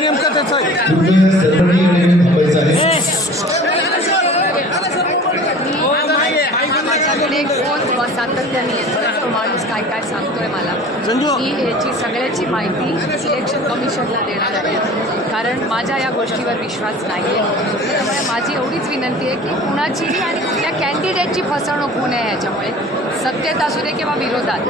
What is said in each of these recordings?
काय नेमकं त्याचं फोन किंवा सातत्याने येतो माणूस काय काय सांगतोय मला मी याची सगळ्याची माहिती इलेक्शन कमिशनला देणार आहे कारण माझ्या या गोष्टीवर विश्वास नाही आहे त्यामुळे माझी एवढीच विनंती आहे की कुणाचीही आणि कुठल्या कॅन्डिडेटची फसवणूक होऊ नये याच्यामुळे सत्तेत असू दे किंवा विरोधात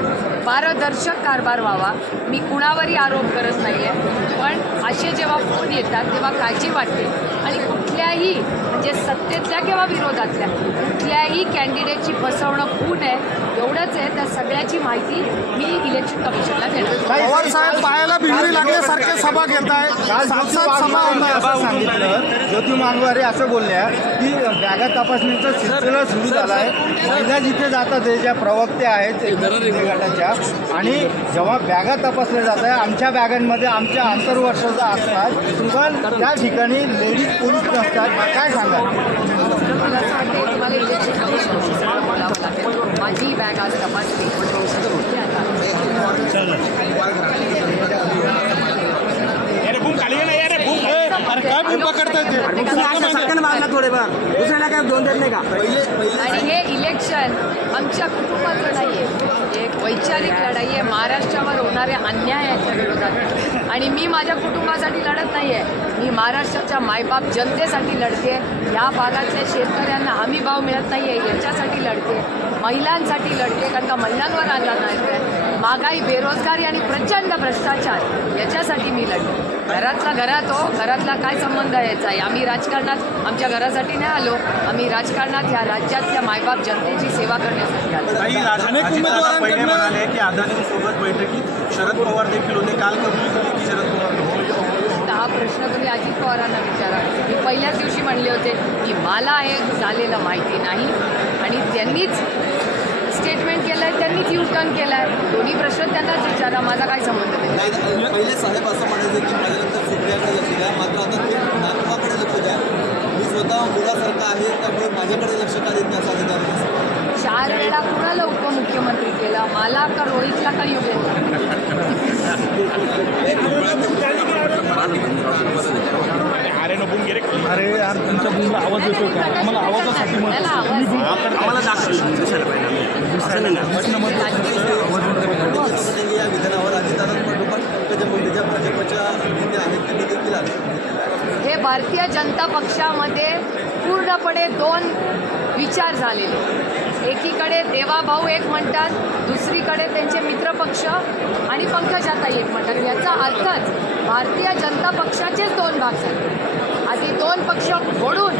पारदर्शक कारभार व्हावा मी कुणावरही आरोप करत नाही आहे पण असे जेव्हा फोन येतात तेव्हा काळजी वाटते आणि कुठल्याही म्हणजे सत्तेतल्या किंवा विरोधातल्या कुठल्याही कॅन्डिडेटची फसवणूक ऊन आहे एवढंच आहे त्या सगळ्याची माहिती मी इलेक्शन कमिशनला देणार पवार साहेब पायाला भिंगरी लागल्यासारखे सभा घेताय सात सभा सांगितलं ज्योती मानवारे असं बोलल्या की बॅगा तपासणीचं सिलसिला सुरू झाला आहे सध्या जिथे जातात हे ज्या प्रवक्त्या आहेत गटाच्या आणि जेव्हा बॅगा तपासल्या जात आहे आमच्या बॅगांमध्ये आमच्या आंतरवर्षाचा असतात पण त्या ठिकाणी लेडीज पोलीस नसतात काय सांगा माझी बॅग आज तपासली दुसऱ्याला काय दोन देत नाही का आणि हे इलेक्शन आमच्या कुटुंबाचं नाही आहे एक वैचारिक लढाई आहे महाराष्ट्रावर होणाऱ्या अन्यायाच्या विरोधात आणि मी माझ्या कुटुंबासाठी लढत नाही आहे मी महाराष्ट्राच्या मायबाप जनतेसाठी लढते या भागातल्या शेतकऱ्यांना हमी भाव मिळत नाही आहे याच्यासाठी लढते महिलांसाठी लढते कारण का महिलांवर आणला नाही महागाई बेरोजगारी आणि प्रचंड भ्रष्टाचार याच्यासाठी मी लढते घरातला घरात हो घरातला काय संबंध याचा आहे आम्ही राजकारणात आमच्या घरासाठी नाही आलो आम्ही राजकारणात या राज्यातल्या मायबाप जनतेची सेवा करण्यासाठी आलो पहिले म्हणाले की आदानींसोबत बैठकीत शरद पवार देखील होते काल शरद पवार हा प्रश्न तुम्ही अजित पवारांना विचारा मी पहिल्याच दिवशी म्हणले होते की मला हे झालेलं माहिती नाही आणि त्यांनीच त्यांनीच यू टर्न केलाय दोन्ही प्रश्न त्यांनाच विचारा माझा काय संबंध पहिले साहेब असं म्हणायचं की माझ्यानंतर सुटल्याकडे लक्ष द्या मात्र आता ते नागपुराकडे लक्ष द्या मी स्वतः मुलासारखा आहे त्यामुळे माझ्याकडे लक्ष का देत नाही साधेदार चार वेळा कुणाला उपमुख्यमंत्री केला मला का रोहितला का योग्य अरे यार तुमचा आवाज येतो का आम्हाला आवाजासाठी हे भारतीय जनता पक्षामध्ये पूर्णपणे दोन विचार झालेले एकीकडे देवाभाऊ एक म्हणतात दुसरीकडे त्यांचे मित्रपक्ष आणि पंकजाताई एक म्हणतात याचा अर्थच भारतीय जनता पक्षाचेच दोन भाग झाले आधी दोन पक्ष फोडून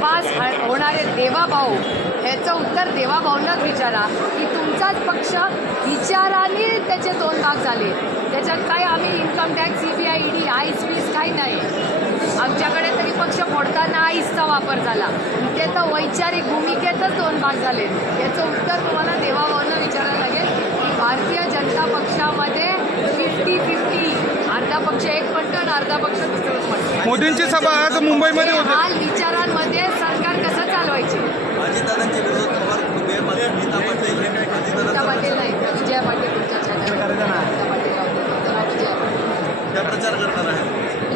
पास होणारे देवाभाऊ ह्याचं उत्तर देवाभाऊंनाच विचारा की तुमचाच पक्ष विचाराने त्याचे दोन भाग झाले त्याच्यात काय आम्ही income tax C B I D ice फीस काही नाही आमच्याकडे तरी पक्ष फोडताना आईसचा वापर झाला ते तर वैचारिक भूमिकेतच दोन भाग झाले याचं उत्तर तुम्हाला देवाभाऊंना विचारावं लागेल भारतीय जनता पक्षामध्ये फिफ्टी फिफ्टी अर्धा पक्ष एक पण अर्धा पक्ष मोदींची सभा आज मुंबईमध्ये हाल होते विचारांमध्ये सरकार कसं चालवायचे नाही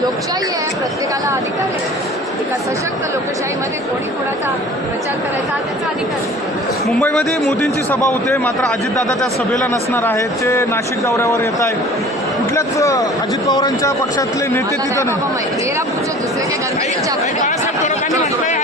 लोकशाही आहे प्रत्येकाला अधिकार आहे एका सशक्त लोकशाहीमध्ये कोणी कोणाचा प्रचार करायचा त्याचा अधिकार आहे. मुंबईमध्ये मोदींची सभा होते मात्र अजितदादा त्या सभेला नसणार आहेत ते नाशिक दौऱ्यावर येत आहेत कुठल्याच अजित पवारांच्या पक्षातले नेते तिथं नाही